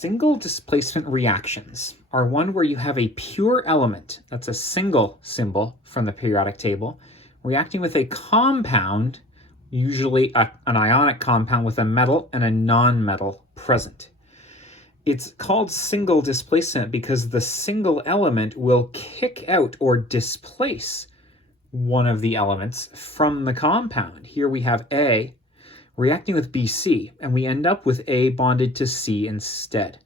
Single displacement reactions are one where you have a pure element, that's a single symbol from the periodic table, reacting with a compound, usually an ionic compound with a metal and a non-metal present. It's called single displacement because the single element will kick out or displace one of the elements from the compound. Here we have A reacting with BC, and we end up with A bonded to C instead.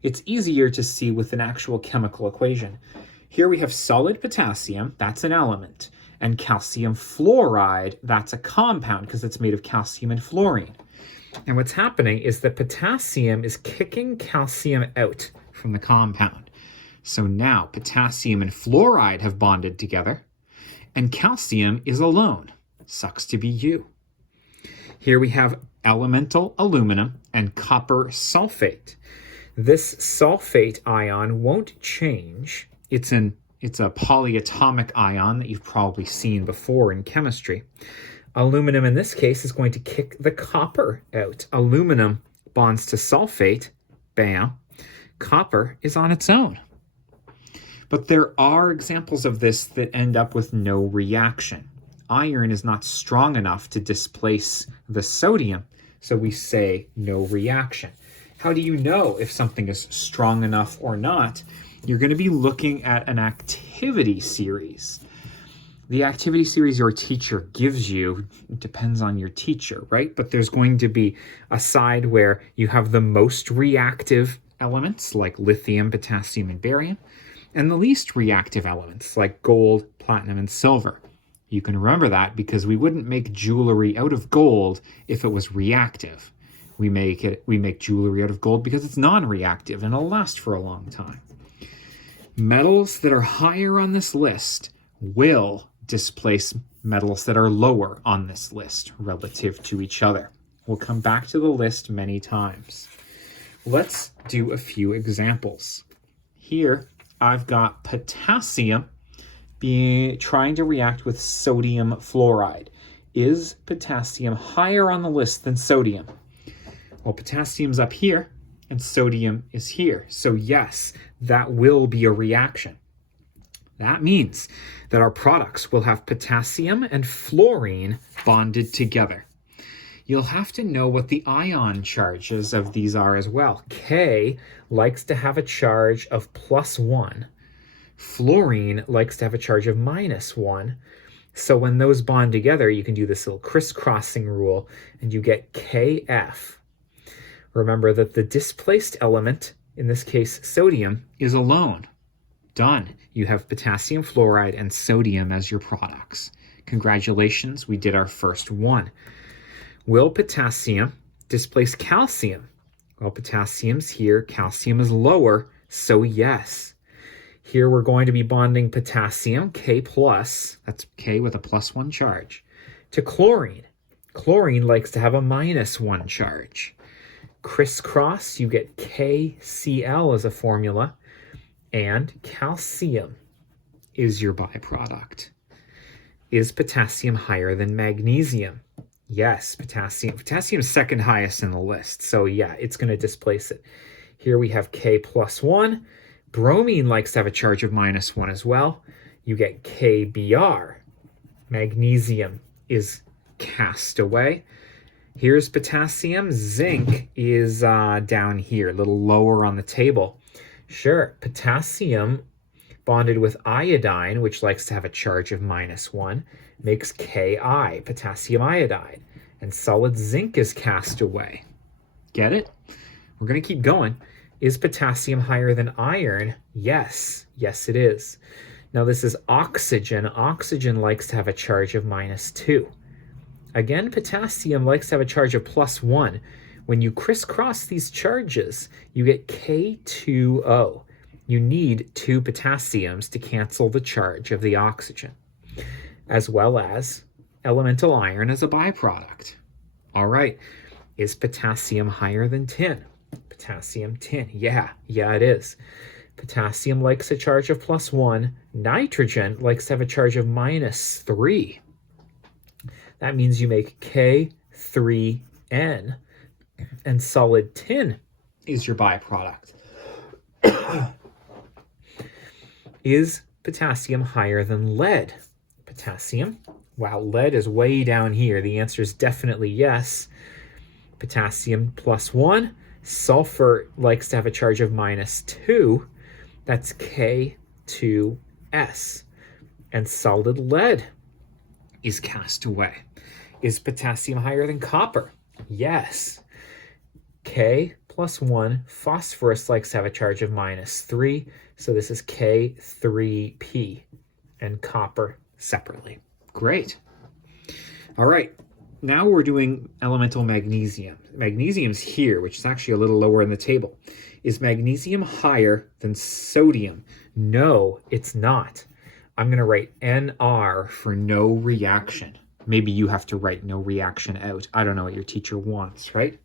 It's easier to see with an actual chemical equation. Here we have solid potassium, that's an element, and calcium fluoride, that's a compound because it's made of calcium and fluorine. And what's happening is that potassium is kicking calcium out from the compound. So now potassium and fluoride have bonded together, and calcium is alone. Sucks to be you. Here we have elemental aluminum and copper sulfate. This sulfate ion won't change. It's a polyatomic ion that you've probably seen before in chemistry. Aluminum in this case is going to kick the copper out. Aluminum bonds to sulfate, bam. Copper is on its own. But there are examples of this that end up with no reaction. Iron is not strong enough to displace the sodium, so we say no reaction. How do you know if something is strong enough or not? You're going to be looking at an activity series. The activity series your teacher gives you depends on your teacher, right? But there's going to be a side where you have the most reactive elements like lithium, potassium, and barium, and the least reactive elements like gold, platinum, and silver. You can remember that because we wouldn't make jewelry out of gold if it was reactive. We make jewelry out of gold because it's non-reactive and it'll last for a long time. Metals that are higher on this list will displace metals that are lower on this list relative to each other. We'll come back to the list many times. Let's do a few examples. Here I've got potassium trying to react with sodium fluoride. Is potassium higher on the list than sodium? Well, potassium's up here and sodium is here. So yes, that will be a reaction. That means that our products will have potassium and fluorine bonded together. You'll have to know what the ion charges of these are as well. K likes to have a charge of +1. Fluorine likes to have a charge of -1. So when those bond together, you can do this little crisscrossing rule and you get Kf. Remember that the displaced element, in this case sodium, is alone. Done. You have potassium fluoride and sodium as your products. Congratulations, we did our first one. Will potassium displace calcium? Well, potassium's here, calcium is lower, so yes. Here we're going to be bonding potassium, K+, that's K with a +1 charge, to chlorine. Chlorine likes to have a -1 charge. Crisscross, you get KCl as a formula, and calcium is your byproduct. Is potassium higher than magnesium? Yes, potassium. Potassium is second highest in the list, so yeah, it's going to displace it. Here we have K+1. Bromine likes to have a charge of -1 as well. You get KBr. Magnesium is cast away. Here's potassium. Zinc is down here, a little lower on the table. Sure, potassium bonded with iodine, which likes to have a charge of -1, makes Ki, potassium iodide. And solid zinc is cast away. Get it? We're going to keep going. Is potassium higher than iron? Yes. Yes, it is. Now this is oxygen. Oxygen likes to have a charge of -2. Again, potassium likes to have a charge of +1. When you crisscross these charges, you get K2O. You need 2 potassiums to cancel the charge of the oxygen, as well as elemental iron as a byproduct. All right, is potassium higher than tin? Potassium, tin, yeah, it is. Potassium likes a charge of +1. Nitrogen likes to have a charge of -3. That means you make K3N. And solid tin is your byproduct. Is potassium higher than lead? Potassium. Wow, lead is way down here. The answer is definitely yes. Potassium +1. Sulfur likes to have a charge of -2. That's K2S. And solid lead is cast away. Is potassium higher than copper? Yes. K+1. Phosphorus likes to have a charge of -3. So this is K3P. And copper separately. Great. All right. Now we're doing elemental magnesium. Magnesium's here, which is actually a little lower in the table. Is magnesium higher than sodium? No, it's not. I'm going to write NR for no reaction. Maybe you have to write no reaction out. I don't know what your teacher wants, right?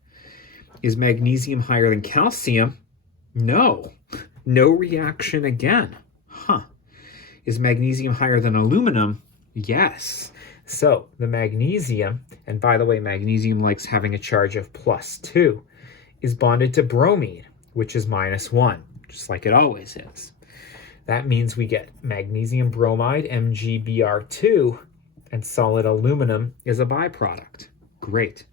Is magnesium higher than calcium? No. No reaction again. Huh. Is magnesium higher than aluminum? Yes. So the magnesium, and by the way, magnesium likes having a charge of +2, is bonded to bromine, which is -1, just like it always is. That means we get magnesium bromide, MgBr2, and solid aluminum is a byproduct. Great.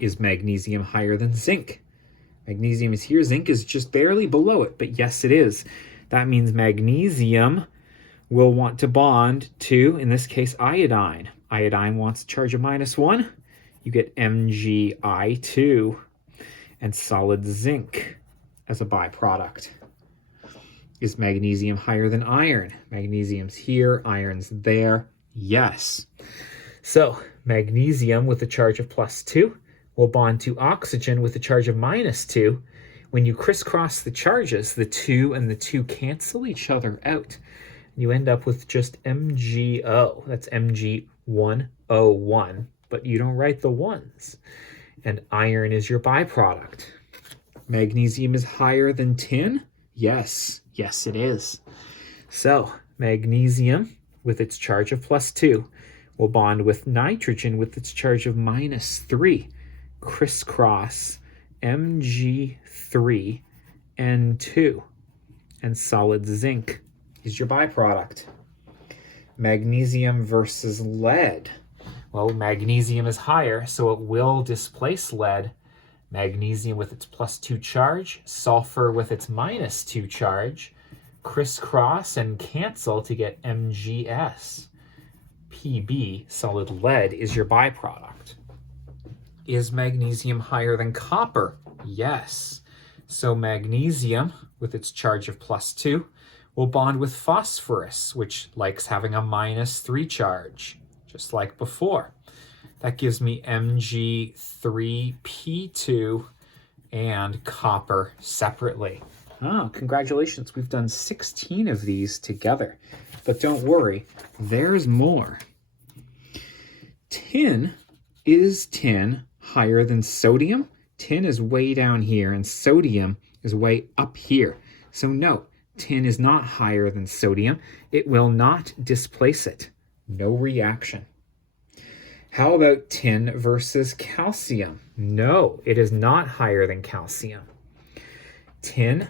Is magnesium higher than zinc? Magnesium is here. Zinc is just barely below it, but yes, it is. That means magnesium will want to bond to, in this case, iodine. Iodine wants a charge of -1. You get MgI2 and solid zinc as a byproduct. Is magnesium higher than iron? Magnesium's here, iron's there. Yes. So magnesium with a charge of +2 will bond to oxygen with a charge of -2. When you crisscross the charges, the 2 and the 2 cancel each other out. You end up with just MgO. That's Mg1O1, but you don't write the ones. And iron is your byproduct. Magnesium is higher than tin? Yes. Yes, it is. So magnesium with its charge of +2 will bond with nitrogen with its charge of -3. Crisscross Mg3N2. And solid zinc is your byproduct. Magnesium versus lead. Well, magnesium is higher, so it will displace lead. Magnesium with its +2 charge, sulfur with its -2 charge, crisscross and cancel to get Mgs. Pb, solid lead, is your byproduct. Is magnesium higher than copper? Yes. So magnesium, with its charge of +2, will bond with phosphorus, which likes having a -3 charge, just like before. That gives me Mg3P2 and copper separately. Oh, congratulations. We've done 16 of these together. But don't worry, there's more. Tin, is tin higher than sodium? Tin is way down here and sodium is way up here. So no, tin is not higher than sodium. It will not displace it. No reaction. How about tin versus calcium? No, it is not higher than calcium. Tin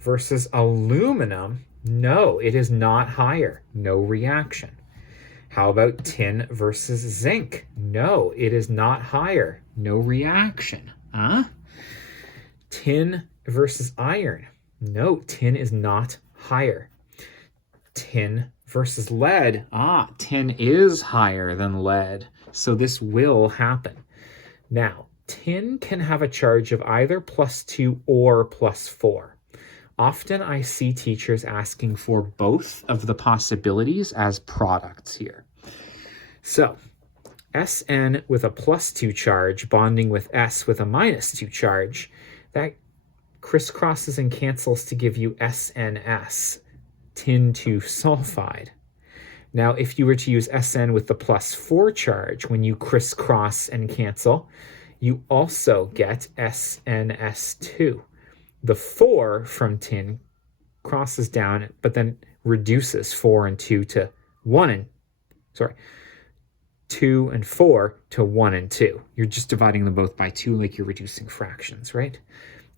versus aluminum? No, it is not higher. No reaction. How about tin versus zinc? No, it is not higher. No reaction. Huh? Tin versus iron? No, tin is not higher. Tin versus lead? Tin is higher than lead. So this will happen. Now, tin can have a charge of either +2 or +4. Often I see teachers asking for both of the possibilities as products here. So, Sn with a +2 charge bonding with S with a -2 charge, that crisscrosses and cancels to give you SNS, tin 2 sulfide. Now, if you were to use Sn with the +4 charge, when you crisscross and cancel, you also get SNS2. The 4 from tin crosses down, but then reduces 4 and 2 to 1 and, 2 and 4 to 1 and 2. You're just dividing them both by 2 like you're reducing fractions, right?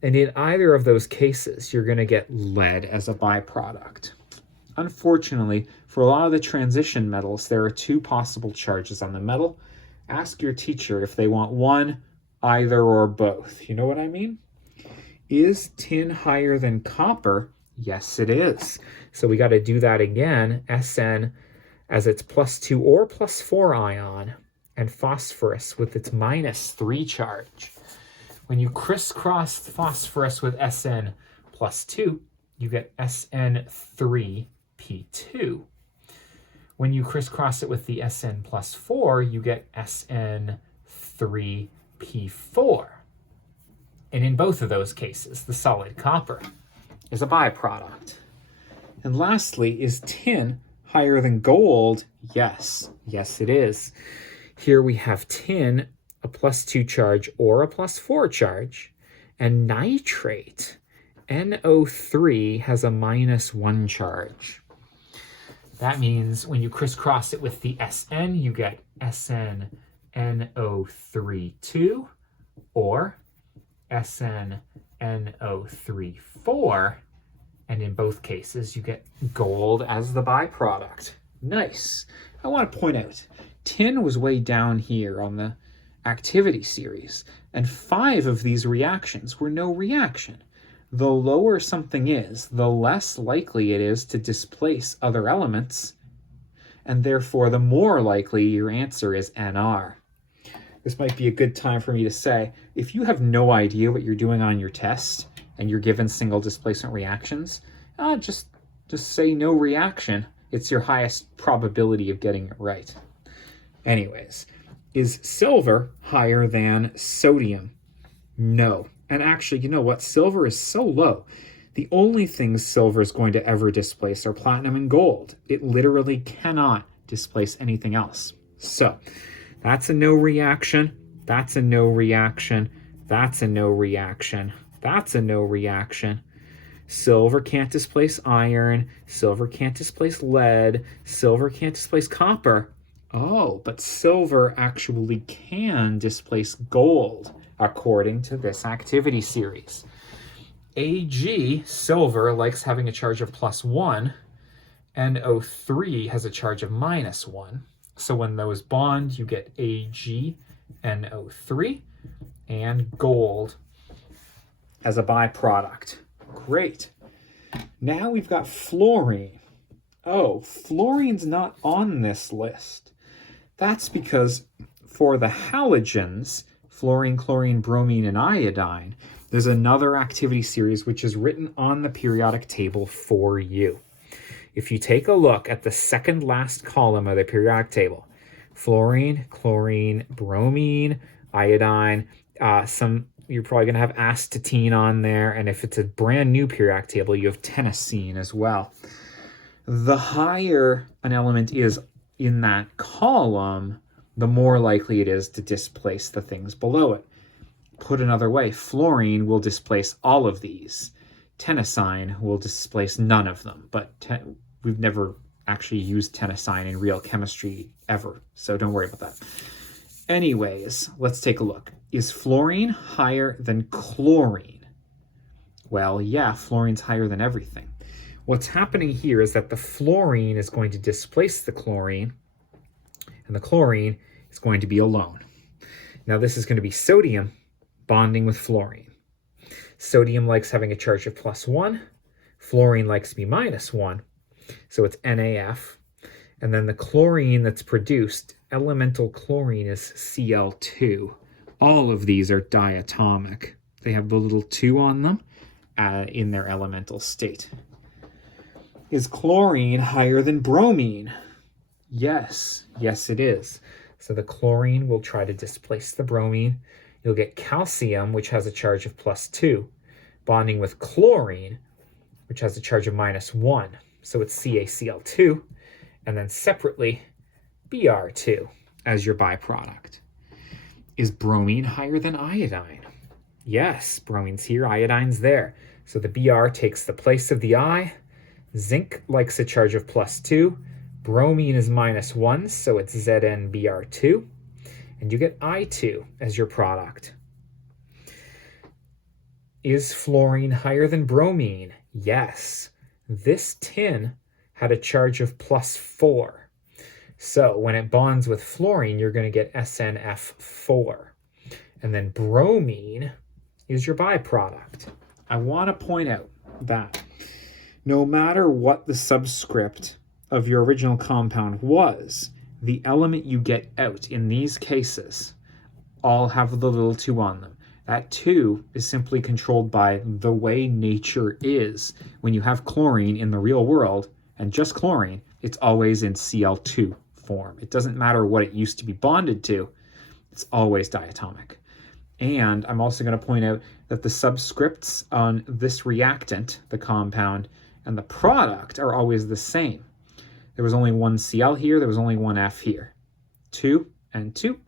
And in either of those cases, you're going to get lead as a byproduct. Unfortunately, for a lot of the transition metals, there are 2 possible charges on the metal. Ask your teacher if they want one, either, or both. You know what I mean? Is tin higher than copper? Yes, it is. So we got to do that again. Sn as its +2 or +4 ion, and phosphorus with its -3 charge. When you crisscross phosphorus with Sn +2, you get Sn3p2. When you crisscross it with the Sn +4, you get Sn3p4. And in both of those cases, the solid copper is a byproduct. And lastly, is tin higher than gold? Yes. Yes, it is. Here we have tin, a +2 charge or a +4 charge, and nitrate, NO3, has a -1 charge. That means when you crisscross it with the Sn, you get SnNO32 or SnNO34, and in both cases you get gold as the byproduct. Nice. I want to point out, tin was way down here on the activity series, and 5 of these reactions were no reaction. The lower something is, the less likely it is to displace other elements, and therefore the more likely your answer is NR. This might be a good time for me to say, if you have no idea what you're doing on your test and you're given single displacement reactions, just say no reaction. It's your highest probability of getting it right. Anyways, is silver higher than sodium? No. And actually, you know what? Silver is so low. The only things silver is going to ever displace are platinum and gold. It literally cannot displace anything else. So that's a no reaction. That's a no reaction. That's a no reaction. That's a no reaction. Silver can't displace iron. Silver can't displace lead. Silver can't displace copper. Oh, but silver actually can displace gold, according to this activity series. Ag, silver, likes having a charge of +1. NO3 has a charge of -1. So when those bond, you get AgNO3 and gold as a byproduct. Great. Now we've got fluorine. Oh, fluorine's not on this list. That's because for the halogens, fluorine, chlorine, bromine, and iodine, there's another activity series which is written on the periodic table for you. If you take a look at the second last column of the periodic table, fluorine, chlorine, bromine, iodine, you're probably going to have astatine on there, and if it's a brand new periodic table, you have tennessine as well. The higher an element is in that column, the more likely it is to displace the things below it. Put another way, fluorine will displace all of these. Tennessine will displace none of them, but we've never actually used tennessine in real chemistry ever, so don't worry about that. Anyways, let's take a look. Is fluorine higher than chlorine? Well, yeah, fluorine's higher than everything. What's happening here is that the fluorine is going to displace the chlorine, and the chlorine is going to be alone. Now this is going to be sodium bonding with fluorine. Sodium likes having a charge of +1. Fluorine likes to be -1. So it's NaF. And then the chlorine that's produced, elemental chlorine, is Cl2. All of these are diatomic. They have the little 2 on them in their elemental state. Is chlorine higher than bromine? Yes. Yes, it is. So the chlorine will try to displace the bromine. You'll get calcium, which has a charge of +2, bonding with chlorine, which has a charge of -1. So it's CaCl2, and then separately Br2 as your byproduct. Is bromine higher than iodine? Yes, bromine's here, iodine's there. So the Br takes the place of the I. Zinc likes a charge of +2, Bromine is -1, so it's ZnBr2, and you get I2 as your product. Is fluorine higher than bromine? Yes. This tin had a charge of +4. So when it bonds with fluorine, you're going to get SnF4. And then bromine is your byproduct. I want to point out that no matter what the subscript of your original compound was, the element you get out in these cases all have the little 2 on them. That 2 is simply controlled by the way nature is. When you have chlorine in the real world, and just chlorine, it's always in Cl2 form. It doesn't matter what it used to be bonded to, it's always diatomic. And I'm also going to point out that the subscripts on this reactant, the compound, and the product are always the same. There was only 1 Cl here, there was only 1 F here. 2 and 2,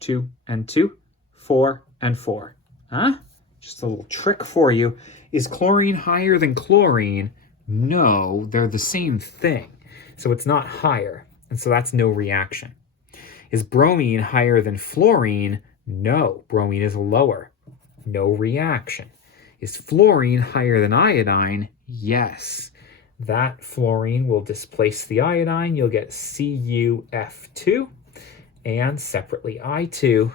2 and 2, 4 and 4. Huh? Just a little trick for you. Is chlorine higher than chlorine? No, they're the same thing. So it's not higher, and so that's no reaction. Is bromine higher than fluorine? No, bromine is lower. No reaction. Is fluorine higher than iodine? Yes. That fluorine will displace the iodine. You'll get CuF2 and separately I2.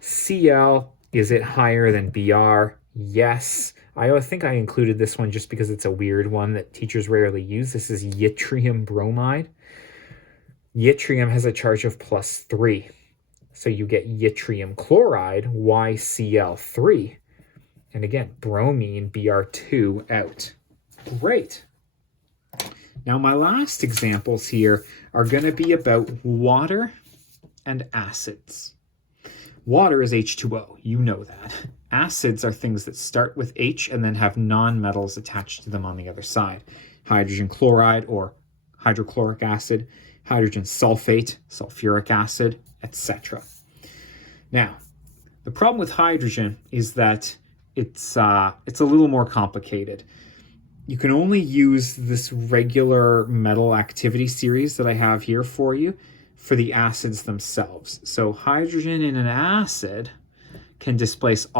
Cl, is it higher than Br? Yes. I think I included this one just because it's a weird one that teachers rarely use. This is yttrium bromide. Yttrium has a charge of +3. So you get yttrium chloride, YCl3. And again, bromine, Br2 out. Great. Now my last examples here are going to be about water and acids. Water is H2O, you know that. Acids are things that start with H and then have non-metals attached to them on the other side. Hydrogen chloride or hydrochloric acid, hydrogen sulfate, sulfuric acid, etc. Now, the problem with hydrogen is that it's a little more complicated. You can only use this regular metal activity series that I have here for you for the acids themselves. So hydrogen in an acid can displace these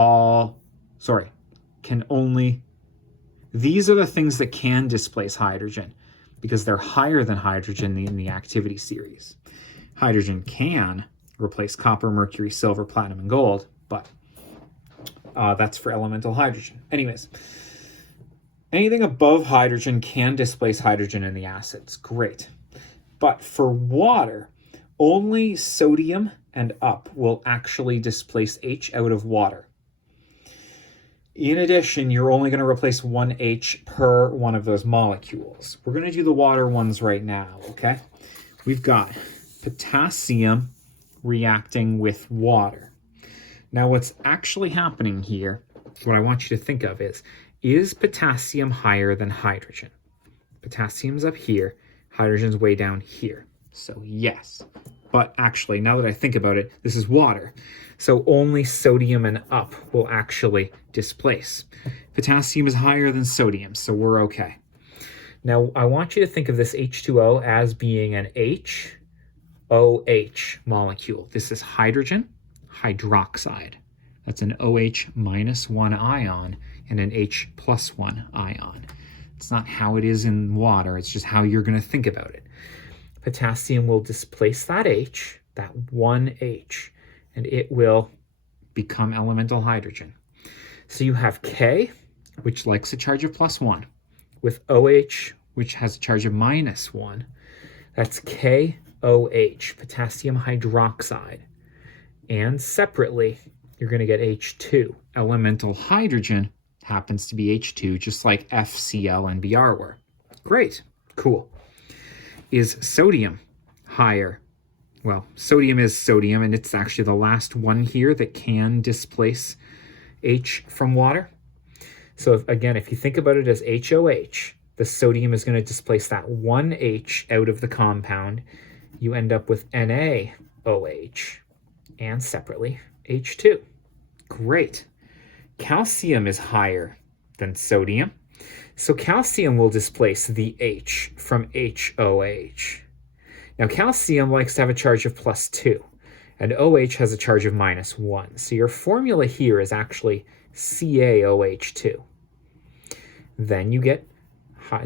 are the things that can displace hydrogen because they're higher than hydrogen in the activity series. Hydrogen can replace copper, mercury, silver, platinum, and gold, but that's for elemental hydrogen. Anyways, anything above hydrogen can displace hydrogen in the acids. Great. But for water, only sodium and up will actually displace H out of water. In addition, you're only going to replace 1 H per one of those molecules. We're going to do the water ones right now, okay? We've got potassium reacting with water. Now, what's actually happening here, what I want you to think of is potassium higher than hydrogen? Potassium's up here, hydrogen's way down here. So yes, but actually, now that I think about it, this is water. So only sodium and up will actually displace. Potassium is higher than sodium, so we're okay. Now, I want you to think of this H2O as being an HOH molecule. This is hydrogen hydroxide. That's an OH -1 ion and an H+1 ion. It's not how it is in water, it's just how you're going to think about it. Potassium will displace that H, that 1 H, and it will become elemental hydrogen. So you have K, which likes a charge of +1, with OH, which has a charge of -1. That's KOH, potassium hydroxide. And separately, you're going to get H2. Elemental hydrogen happens to be H2, just like FCl and Br were. Great, cool. Is sodium higher? Well, sodium is sodium, and it's actually the last one here that can displace H from water. So if you think about it as HOH, the sodium is going to displace that 1 H out of the compound. You end up with NaOH, and separately H2. Great. Calcium is higher than sodium. So calcium will displace the H from HOH. Now calcium likes to have a charge of +2, and OH has a charge of -1. So your formula here is actually CaOH2. Then you get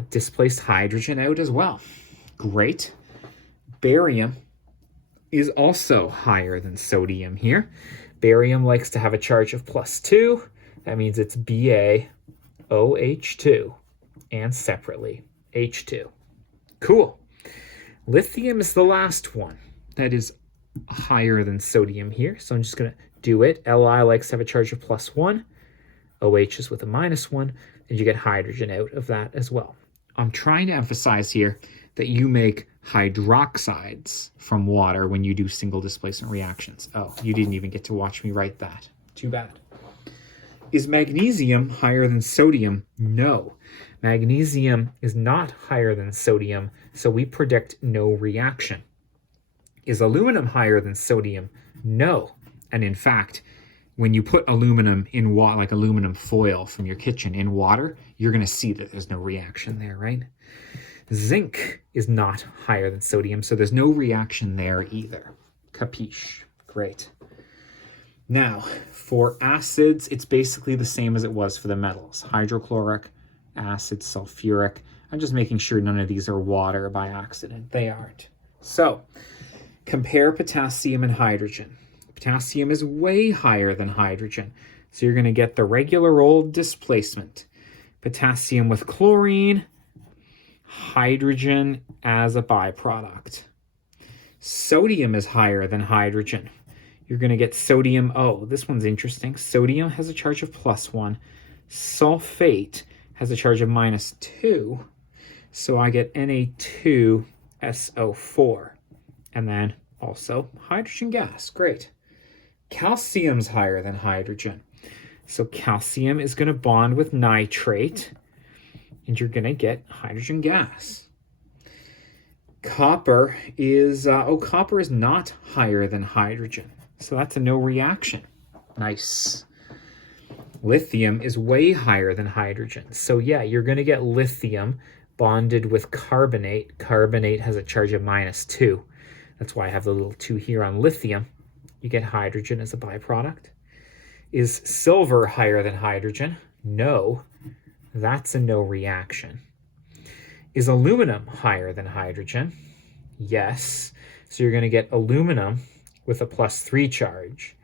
displaced hydrogen out as well. Great. Barium is also higher than sodium here. Barium likes to have a charge of +2. That means it's BaOH2 and separately H2. Cool. Lithium is the last one that is higher than sodium here. So I'm just going to do it. Li likes to have a charge of +1. OH is with a -1. And you get hydrogen out of that as well. I'm trying to emphasize here that you make hydroxides from water when you do single displacement reactions. Oh, you didn't even get to watch me write that. Too bad. Is magnesium higher than sodium? No. Magnesium is not higher than sodium, so we predict no reaction. Is aluminum higher than sodium? No. And in fact, when you put aluminum in water, like aluminum foil from your kitchen in water, you're going to see that there's no reaction there, right? Zinc is not higher than sodium, so there's no reaction there either. Capiche? Great. Now, for acids, it's basically the same as it was for the metals. Hydrochloric acid, sulfuric. I'm just making sure none of these are water by accident. They aren't. So, compare potassium and hydrogen. Potassium is way higher than hydrogen, so you're going to get the regular old displacement. Potassium with chlorine, hydrogen as a byproduct. Sodium is higher than hydrogen. You're going to get sodium O. This one's interesting. Sodium has a charge of +1. Sulfate has a charge of -2. So I get Na2SO4. And then also hydrogen gas. Great. Calcium's higher than hydrogen. So calcium is going to bond with nitrate, and you're going to get hydrogen gas. Copper is not higher than hydrogen. So that's a no reaction. Nice. Lithium is way higher than hydrogen. So yeah, you're going to get lithium bonded with carbonate. Carbonate has a charge of -2. That's why I have the little 2 here on lithium. You get hydrogen as a byproduct. Is silver higher than hydrogen? No. That's a no reaction. Is aluminum higher than hydrogen? Yes. So you're going to get aluminum with a +3 charge,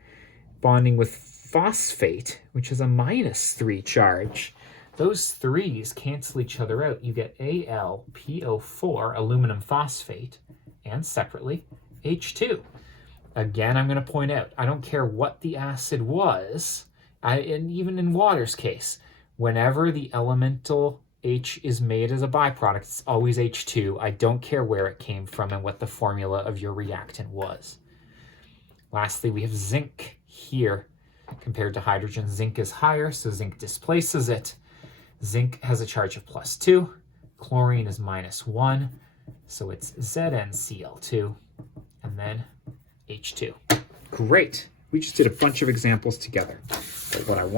bonding with phosphate, which is a -3 charge. Those 3's cancel each other out. You get AlPO4, aluminum phosphate, and separately H2. Again, I'm going to point out, I don't care what the acid was, and even in water's case, whenever the elemental H is made as a byproduct, it's always H2. I don't care where it came from and what the formula of your reactant was. Lastly, we have zinc here. Compared to hydrogen, zinc is higher, so zinc displaces it. Zinc has a charge of +2. Chlorine is -1, so it's ZnCl2, and then H2. Great. We just did a bunch of examples together. But what I'm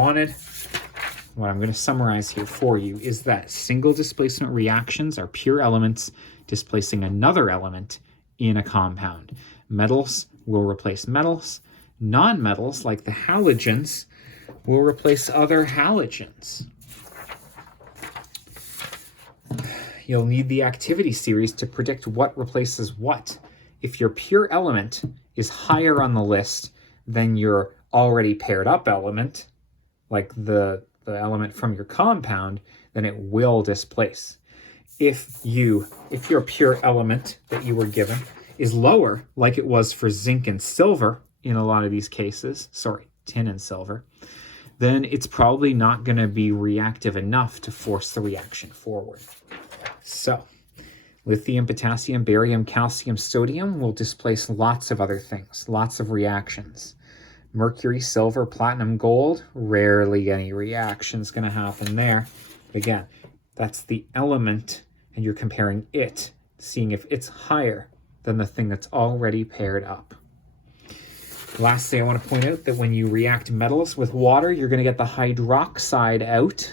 going to summarize here for you is that single displacement reactions are pure elements displacing another element in a compound. Metals will replace metals. Non-metals, like the halogens, will replace other halogens. You'll need the activity series to predict what replaces what. If your pure element is higher on the list than your already paired up element, like the element from your compound, then it will displace. If your pure element that you were given is lower, like it was for zinc and silver in a lot of these cases, tin and silver, then it's probably not going to be reactive enough to force the reaction forward. So, lithium, potassium, barium, calcium, sodium will displace lots of other things, lots of reactions. Mercury, silver, platinum, gold, rarely any reactions going to happen there. But again, that's the element, and you're comparing it, seeing if it's higher than the thing that's already paired up. Lastly, I want to point out that when you react metals with water, you're going to get the hydroxide out,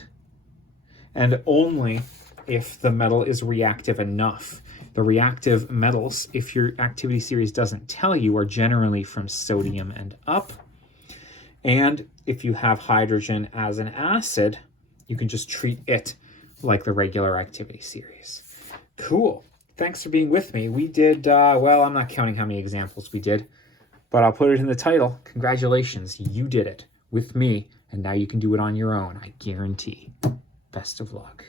and only if the metal is reactive enough. The reactive metals, if your activity series doesn't tell you, are generally from sodium and up. And if you have hydrogen as an acid, you can just treat it like the regular activity series. Cool. Thanks for being with me. We did, well, I'm not counting how many examples we did, but I'll put it in the title. Congratulations, you did it with me, and now you can do it on your own, I guarantee. Best of luck.